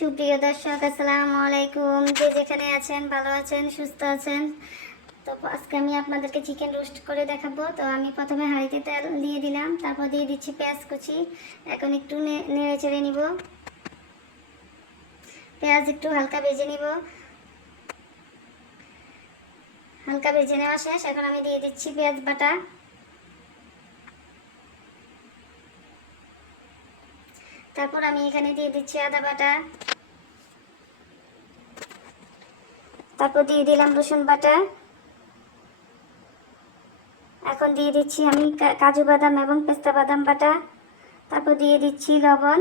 সুপ্রিয় দর্শক, আসসালামু আলাইকুম। যে যেখানে আছেন, ভালো আছেন, সুস্থ আছেন? তো আজকে আমি আপনাদেরকে চিকেন রোস্ট করে দেখাবো। তো আমি প্রথমে হাঁড়িতে তেল দিয়ে দিলাম, তারপর দিয়ে দিচ্ছি পেঁয়াজ কুচি। এখন একটু নেড়ে চেড়ে নিব। পেঁয়াজ একটু হালকা ভেজে নিব। হালকা ভেজে নেওয়া শেষ। এখন আমি দিয়ে দিচ্ছি পেঁয়াজ বাটা। তারপর আমি এখানে দিয়ে দিচ্ছি আদা বাটা। তারপর দিয়ে দিলাম রসুন বাটা। এখন দিয়ে দিচ্ছি আমি কাজু বাদাম এবং পেস্তা বাদাম বাটা। তারপর দিয়ে দিচ্ছি লবণ।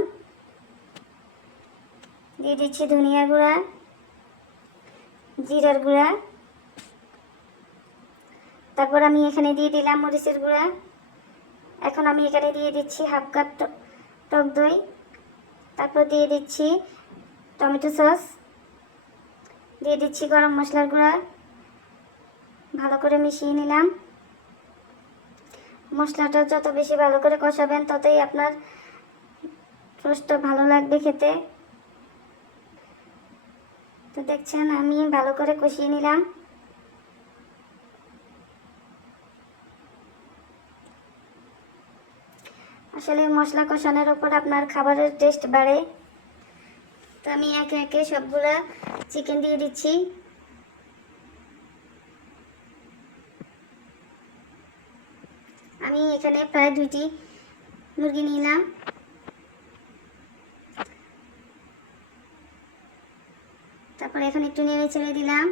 দিয়ে দিচ্ছি ধনিয়া গুঁড়া, জিরার গুঁড়া। তারপর আমি এখানে দিয়ে দিলাম মরিচের গুঁড়া। এখন আমি এখানে দিয়ে দিচ্ছি হাফ কাপ টক দই। তারপর দিয়ে দিচ্ছি টমেটো সস। দিয়ে দিচ্ছি গরম মশলার গুঁড়া। ভালো করে মিশিয়ে নিলাম। মশলাটা যত বেশি ভালো করে কষাবেন, ততই আপনার রোস্টটা ভালো লাগবে খেতে। তো দেখছেন, আমি ভালো করে কষিয়ে নিলাম। আসলে মশলা কষানোর ওপর আপনার খাবারের টেস্ট বাড়ে। তো আমি একে একে সবগুলা চিকেন দিয়ে দিচ্ছি। আমি এখানে প্রায় দুইটি মুরগি নিলাম। তারপর এখন একটু নেড়ে ছেড়ে দিলাম।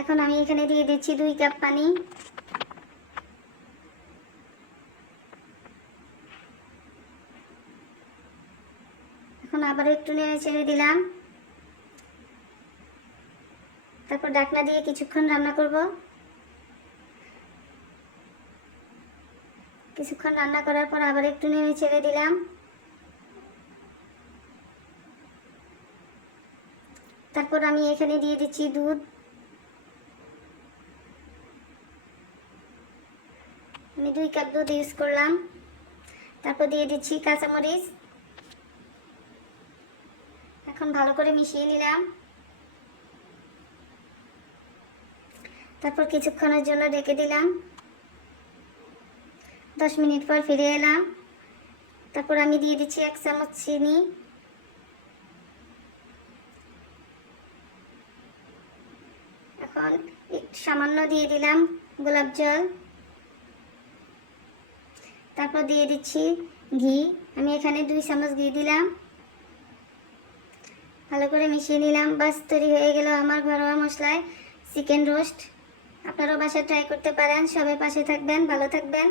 এখন আমি এখানে দিয়ে দিচ্ছি দুই কাপ পানি। এখন আবারও একটু নেড়ে ছেড়ে দিলাম। তারপর ডাকনা দিয়ে কিছুক্ষণ রান্না করব। কিছুক্ষণ রান্না করার পর আবার একটু নেড়ে ছেড়ে দিলাম। তারপর আমি এখানে দিয়ে দিচ্ছি দুধ। আমি দুই কাপ দুধ ইউজ করলাম। তারপর দিয়ে দিচ্ছি কাঁচামরিচ। এখন ভালো করে মিশিয়ে নিলাম। তারপর কিছুক্ষণের জন্য রেখে দিলাম। দশ মিনিট পর ফিরে এলাম। তারপর আমি দিয়ে দিচ্ছি এক চামচ চিনি। এখন সামান্য দিয়ে দিলাম গোলাপ জল। তারপর দিয়ে দিচ্ছি ঘি। আমি এখানে দুই চামচ ঘি দিলাম। ভালো করে মিশিয়ে নিলাম। বাস তৈরি হয়ে গেল আমার ঘরোয়া মশলায় চিকেন রোস্ট। আপনারাও বাসায় ট্রাই করতে পারেন। সবাই পাশে থাকবেন, ভালো থাকবেন।